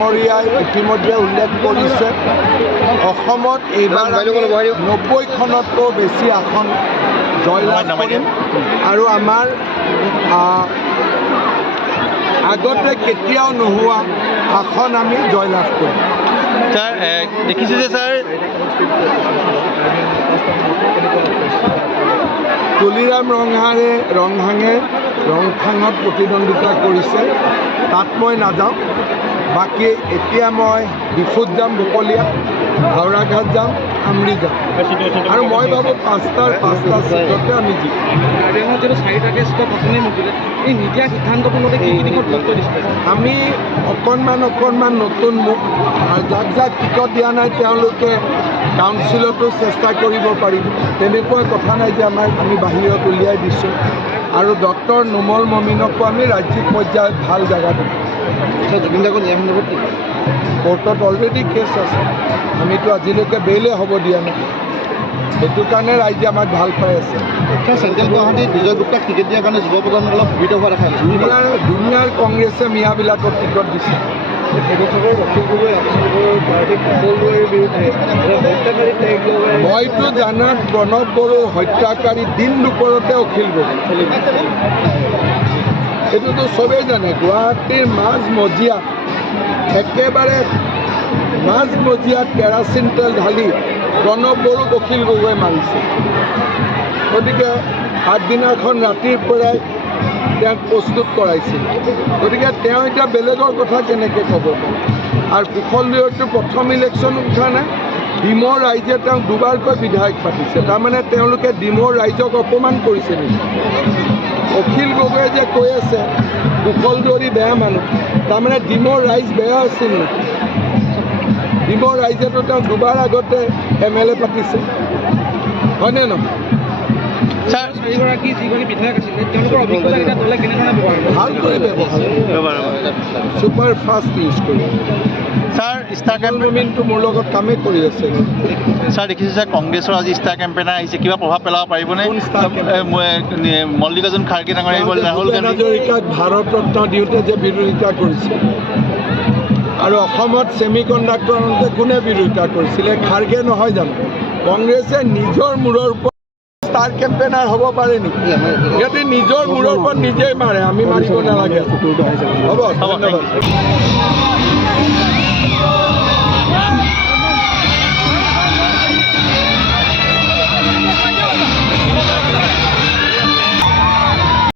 ইতিমধ্যে উল্লেখ কৰিছে অসমত এইবাৰ 90খনতকৈ বেছি আসন জয়লাভ কৰিম আৰু আমাৰ আগতে কেতিয়াও নোহোৱা আসন আমি জয়লাভ কৰিম। স্যাৰ দেখিছোঁ যে স্যাৰ তুলিৰাম ৰংহাঙে ৰংথাঙত প্ৰতিদ্বন্দ্বিতা কৰিছে, তাত মই নাযাওঁ। বাকী এতিয়া মই ডিফুত যাম, বকলীয়া, হাওৰাঘাট যাম, আমৰি যাম আৰু মই ভাবোঁ পাঁচটা চিটতে আমি জিকিম। যিটো 4টাকৈ ষ্টক আপুনি মুঠিলে এই নিদিয়া সিদ্ধান্তটোৰ মতে কি দিশত গুৰুত্ব দিছে? আমি অকণমান নতুন মুখ আৰু যাক টিকট দিয়া নাই তেওঁলোকে কাউন্সিলতো চেষ্টা কৰিব পাৰিব। তেনেকুৱা কথা নাই যে আমি বাহিৰত উলিয়াই দিছোঁ। আৰু ডক্টৰ নুমল মমিনকো আমি ৰাজ্যিক পৰ্যায়ত ভাল জেগা দিম। কোৰ্টত অলৰেডি কেছ আছে, আমিতো আজিলৈকে বেইলে হ'ব দিয়া নাই। সেইটো কাৰণে ৰাইজে আমাক ভাল পাই আছে। চেণ্ট্ৰেল গুৱাহাটীত বিজয় গুপ্তাক টিকেট দিয়াৰ কাৰণে যুৱ প্ৰজন্মৰ অলপ সুবিধা হোৱা দেখা গৈছে। দুনিয়াৰ কংগ্ৰেছে মিয়াবিলাকক টিকট দিছে। মইতো জানাত প্ৰণৱ বড়োৰ হত্যাকাৰী দিন দুপৰতে অখিল গগৈ, এইটোতো চবেই জানে। গুৱাহাটীৰ মাজমজিয়াত একেবাৰে মাজমজিয়াত কেৰাচিন তেল ঢালি প্ৰণৱ বড়োক অখিল গগৈ মাৰিছে। গতিকে আগদিনাখন ৰাতিৰ পৰাই তেওঁক প্ৰস্তুত কৰাইছিল। গতিকে তেওঁ এতিয়া বেলেগৰ কথা কেনেকৈ ক'ব? আৰু কুশলদৈৰতো প্ৰথম ইলেকশ্যন উঠা নাই, ডিমৰ ৰাইজে তেওঁক দুবাৰকৈ বিধায়ক পাতিছে। তাৰমানে তেওঁলোকে ডিমৰ ৰাইজক অপমান কৰিছে নেকি? অখিল গগৈয়ে যে কৈ আছে কুশলদৈৰী বেয়া মানুহ, তাৰমানে ডিমৰ ৰাইজ বেয়া আছিল নেকি? ডিমৰ ৰাইজেতো তেওঁক দুবাৰ আগতে MLA পাতিছে, হয়নে নহয়? চাৰিগৰাকী যিগৰাকী বিধায়ক আছিলে তেওঁলোকৰ অভিজ্ঞতা এতিয়া দলে কেনেধৰণে ভাল কৰি ব্যৱহাৰ ছুপাৰ ফাষ্ট ইউজ কৰি। স্যাৰ ষ্টাৰ কেম্পেইনটো মোৰ লগত কামেই কৰি আছে। স্যাৰ দেখিছোঁ স্যাৰ কংগ্ৰেছৰ আজি ষ্টাৰ কেম্পেইনাৰ আহিছে, কিবা প্ৰভাৱ পেলাব পাৰিবনে? মল্লিকাৰ্জুন খাৰ্গে ডাঙৰ আহিব, ৰাহুল গান্ধী হাজৰিকাক ভাৰত ৰত্ন দিওঁতে যে বিৰোধিতা কৰিছিল আৰু অসমত ছেমি কণ্ডাক্টৰ আনোতে কোনে বিৰোধিতা কৰিছিলে? খাৰ্গে নহয় জানো? কংগ্ৰেছে নিজৰ মূৰৰ ওপৰত ষ্টাৰ কেম্পেইনাৰ হ'ব পাৰে নেকি? সিহঁতে নিজৰ মূৰৰ ওপৰত নিজেই মাৰে, আমি মাৰিব নালাগে। হ'ব, ধন্যবাদ।